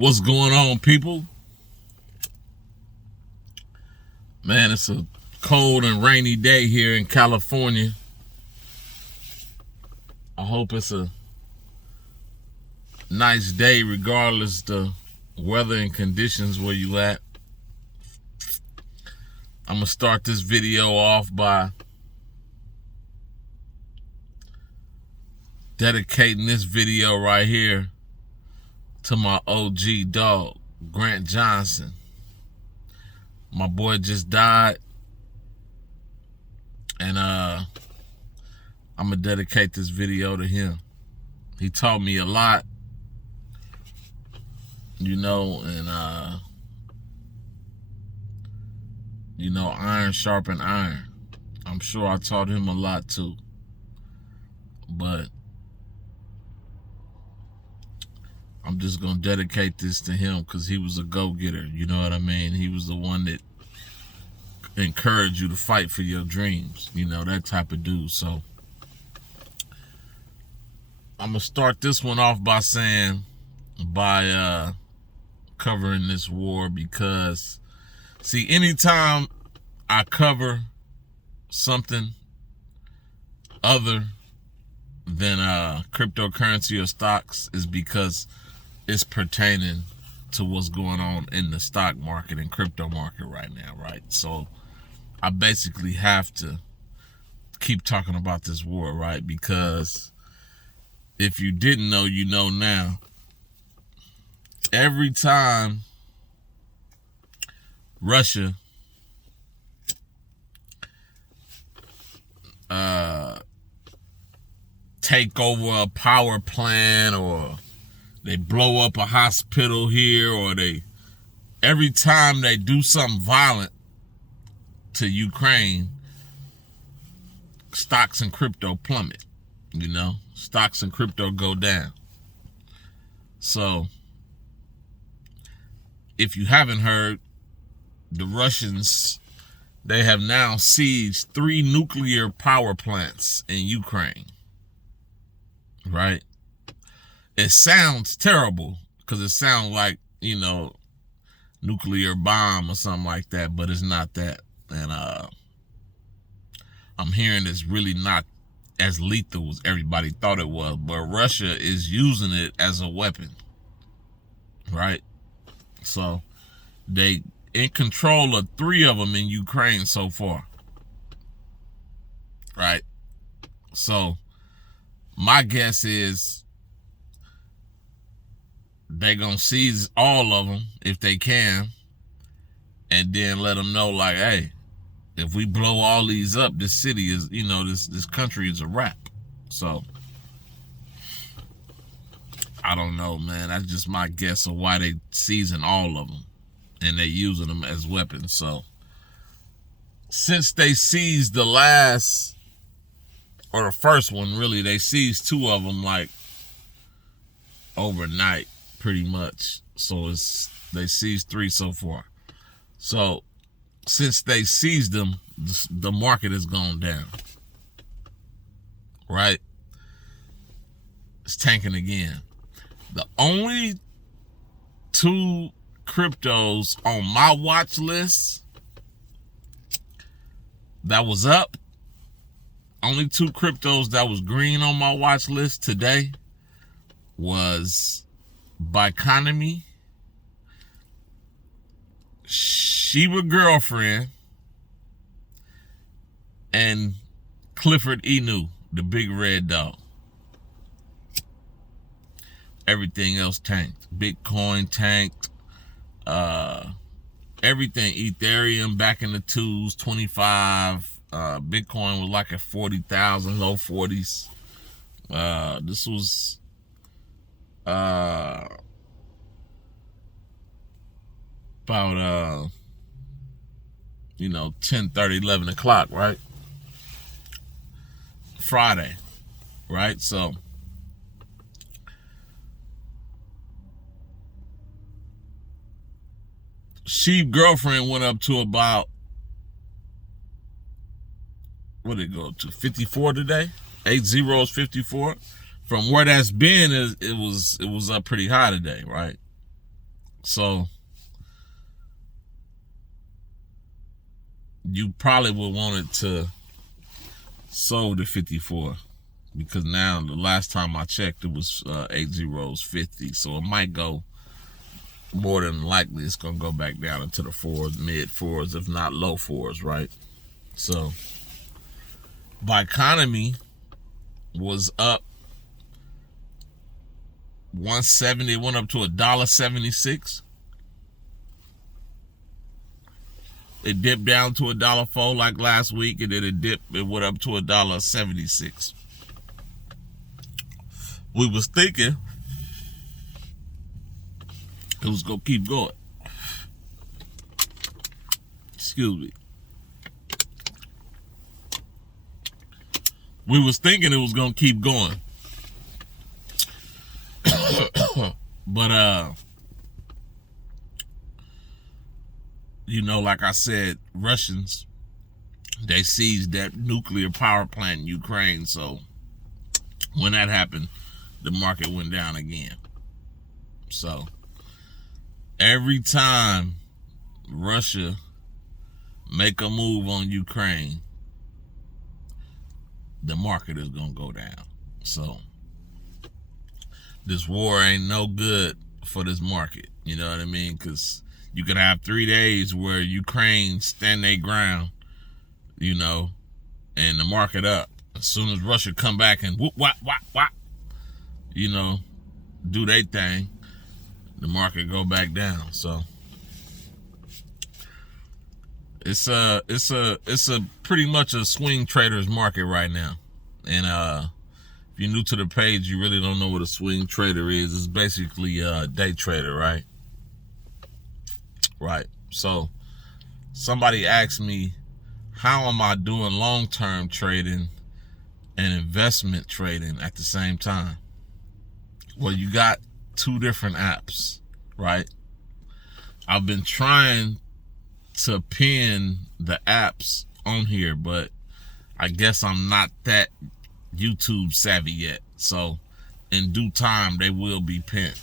What's going on, people? Man, it's a cold and rainy day here in California. I hope it's a nice day regardless the weather and conditions where you at. I'm gonna start this video off by dedicating this video right here to my OG dog, Grant Johnson. My boy just died, and I'm gonna dedicate this video to him. He taught me a lot, and iron sharpened iron. I'm sure I taught him a lot too, but I'm just gonna dedicate this to him because he was a go-getter. You know what I mean? He was the one that encouraged you to fight for your dreams. That type of dude. So I'm gonna start this one off by covering this war, because see, anytime I cover something other than cryptocurrency or stocks is because it's pertaining to what's going on in the stock market and crypto market right now, right? So I basically have to keep talking about this war, right? Because if you didn't know, you know now. Every time Russia take over a power plant, or they blow up a hospital here, or every time they do something violent to Ukraine, stocks and crypto plummet. Stocks and crypto go down. So if you haven't heard, the Russians, they have now sieged 3 nuclear power plants in Ukraine, right? It sounds terrible because it sounds like, nuclear bomb or something like that, but it's not that. And I'm hearing it's really not as lethal as everybody thought it was, but Russia is using it as a weapon, right? So they in control of 3 of them in Ukraine so far, right? So my guess is they're going to seize all of them if they can, and then let them know, like, hey, if we blow all these up, this city is, this country is a wrap. So I don't know, man. That's just my guess of why they seizing all of them and they using them as weapons. So since they seized the last, or the first one, really, they seized 2 of them like overnight, pretty much. So they seized 3 so far. So since they seized them, the market has gone down, right? It's tanking again. The only 2 cryptos on my watch list that was up, only 2 cryptos that was green on my watch list today was Biconomy, Shiba Girlfriend, and Clifford Inu, the big red dog. Everything else tanked. Bitcoin tanked. Everything. Ethereum back in the 2s, 25. Bitcoin was like at 40,000, low 40s. This was about 10:30, 11 o'clock, right? Friday, right? So Sheep Girlfriend went up to about, what did it go to, 54 today? 80 is 54. From where that's been, it was up pretty high today, right? So you probably would want it to sold to 54, because now the last time I checked it was 8 zeros 50, so it might go, more than likely it's gonna go back down into the fours, mid fours, if not low fours, right? So Biconomy was up 170, it went up to $1.76. It dipped down to $1.04 like last week, and then it went up to $1.76. We was thinking it was gonna keep going. Excuse me. We was thinking it was gonna keep going. But you know, like I said, Russians, they seized that nuclear power plant in Ukraine, so when that happened, the market went down again. So every time Russia make a move on Ukraine, the market is gonna go down. So this war ain't no good for this market, you know what I mean? Because you could have 3 days where Ukraine stand their ground, you know, and the market up. As soon as Russia come back and whoop, whop, whop, whop, you know, do their thing, the market go back down. So it's a pretty much a swing trader's market right now. And if you're new to the page, you really don't know what a swing trader is. It's basically a day trader, right? Right. So somebody asked me, how am I doing long-term trading and investment trading at the same time? Well, you got 2 different apps, right? I've been trying to pin the apps on here, but I guess I'm not that YouTube savvy yet. So in due time, they will be pinned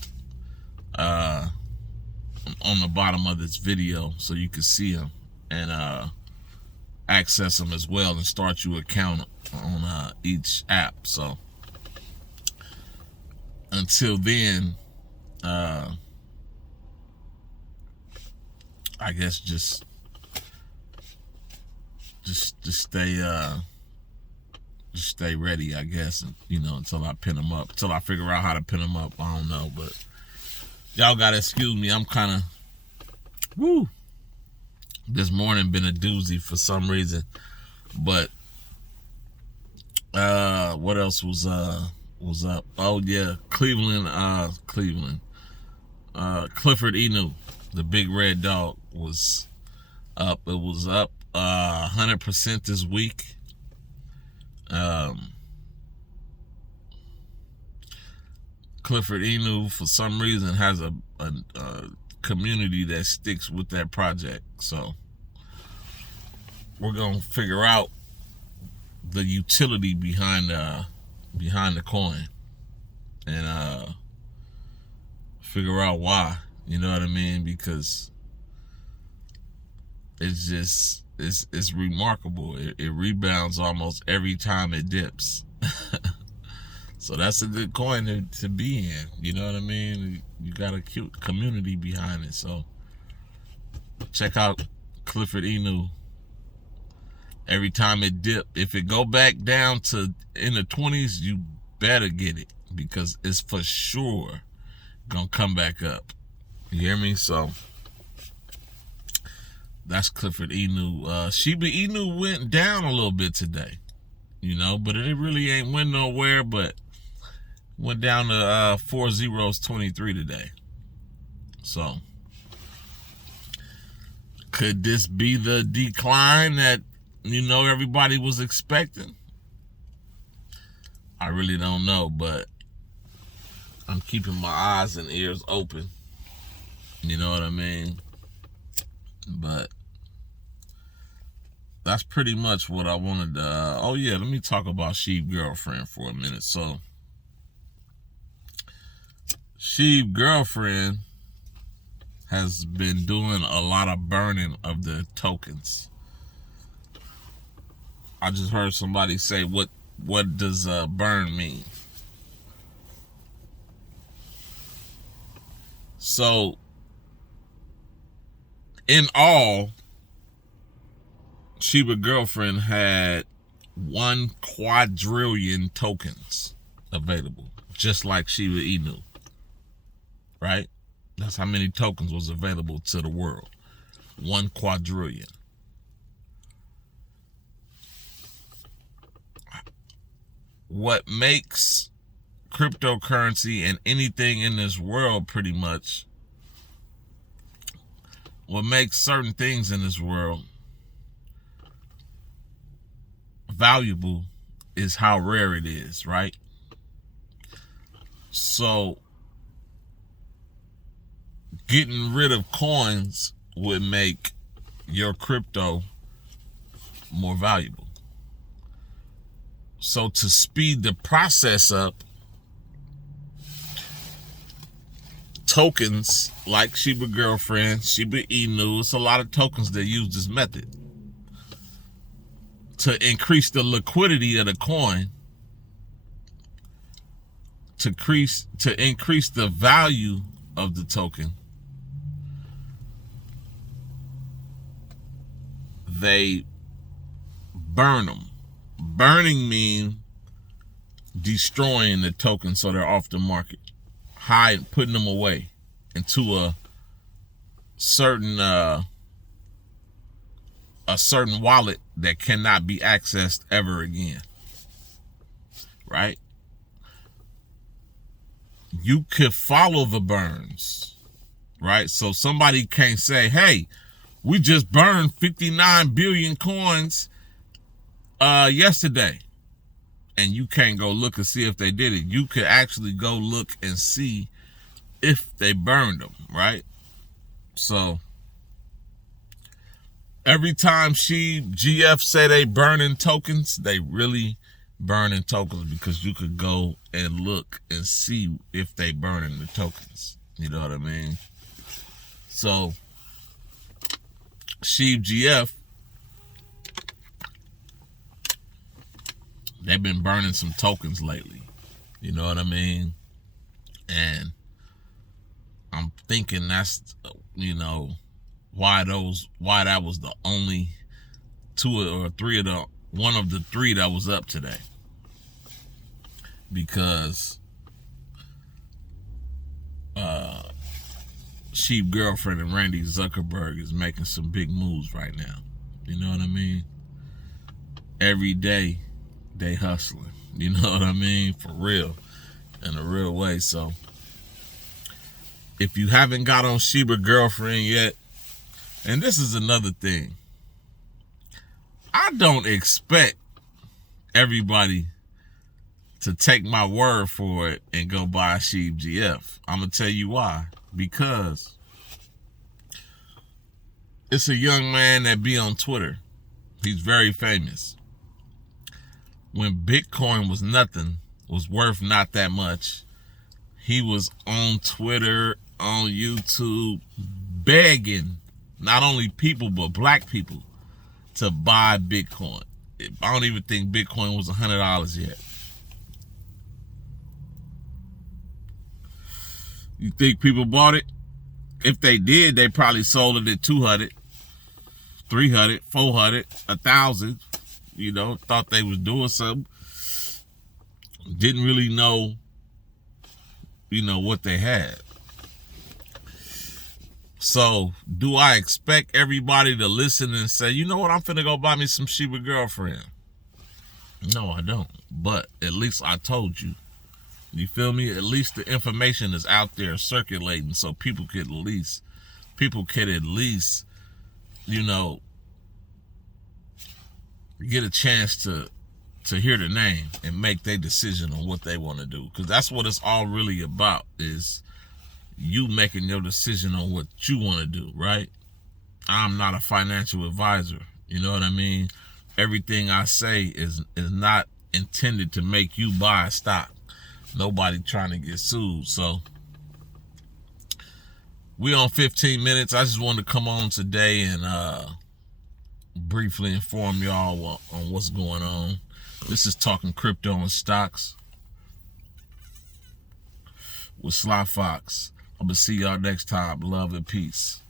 on the bottom of this video, so you can see them and access them as well, and start your account on each app. So until then, I guess just stay ready, I guess, and, you know, until I pin them up, until I figure out how to pin them up. I don't know, but y'all gotta excuse me. I'm kind of this morning been a doozy for some reason. But what else was up? Oh yeah, Cleveland. Clifford Inu, the big red dog, was up. It was up 100% this week. Clifford Inu, for some reason, has a community that sticks with that project. So we're gonna figure out the utility behind the coin, and figure out why. You know what I mean? Because it's just it's remarkable. It rebounds almost every time it dips. So that's a good coin to be in. You know what I mean? You got a cute community behind it. So check out Clifford Inu. Every time it dip, if it go back down to in the 20s, you better get it, because it's for sure gonna come back up. You hear me? So that's Clifford Inu. Shiba Inu went down a little bit today, you know, but it really ain't went nowhere, but went down to 4 zeros 23 today. So could this be the decline that, you know, everybody was expecting? I really don't know, but I'm keeping my eyes and ears open. You know what I mean? But that's pretty much what I wanted to. Oh yeah, let me talk about Sheep Girlfriend for a minute. So Sheep Girlfriend has been doing a lot of burning of the tokens. I just heard somebody say, what does burn mean? So, in all, Sheba Girlfriend had 1 quadrillion tokens available, just like Shiba Inu, right? That's how many tokens was available to the world. 1 quadrillion. What makes cryptocurrency and anything in this world, pretty much, what makes certain things in this world valuable is how rare it is, right? So getting rid of coins would make your crypto more valuable. So to speed the process up, tokens like Shiba Girlfriend, Shiba Inu, it's a lot of tokens that use this method to increase the liquidity of the coin, to increase the value of the token. They burn them. Burning means destroying the token so they're off the market, putting them away into a certain wallet that cannot be accessed ever again, right? You could follow the burns, right? So somebody can't say, hey, we just burned 59 billion coins yesterday, and you can't go look and see if they did it. You could actually go look and see if they burned them, right? So every time GF say they burning tokens, they really burning tokens, because you could go and look and see if they burning the tokens. You know what I mean? So GF, they've been burning some tokens lately. You know what I mean? And I'm thinking that's, why that was the only 2 or 3 of the one of the 3 that was up today. Because Sheep Girlfriend and Randy Zuckerberg is making some big moves right now. You know what I mean? Every day they hustling. You know what I mean? For real. In a real way. So if you haven't got on Sheba Girlfriend yet, and this is another thing, I don't expect everybody to take my word for it and go buy Sheep GF. I'm going to tell you why. Because it's a young man that be on Twitter. He's very famous. When Bitcoin was nothing, was worth not that much, he was on Twitter, on YouTube, begging not only people but black people to buy Bitcoin. I don't even think Bitcoin was $100 yet. You think people bought it? If they did, they probably sold it at 200, 300, 400, 1,000. Thought they was doing something. Didn't really know, what they had. So, do I expect everybody to listen and say, you know what, I'm finna go buy me some Sheba Girlfriend? No, I don't. But at least I told you. You feel me? At least the information is out there circulating, so people could at least, get a chance to hear the name and make their decision on what they want to do. Because that's what it's all really about, is you making your decision on what you want to do, right? I'm not a financial advisor. You know what I mean? Everything I say is not intended to make you buy stock. Nobody trying to get sued. So We on 15 minutes. I just wanted to come on today and briefly inform y'all on what's going on. This is Talking Crypto and Stocks with Sly Fox. I'm going to see y'all next time. Love and peace.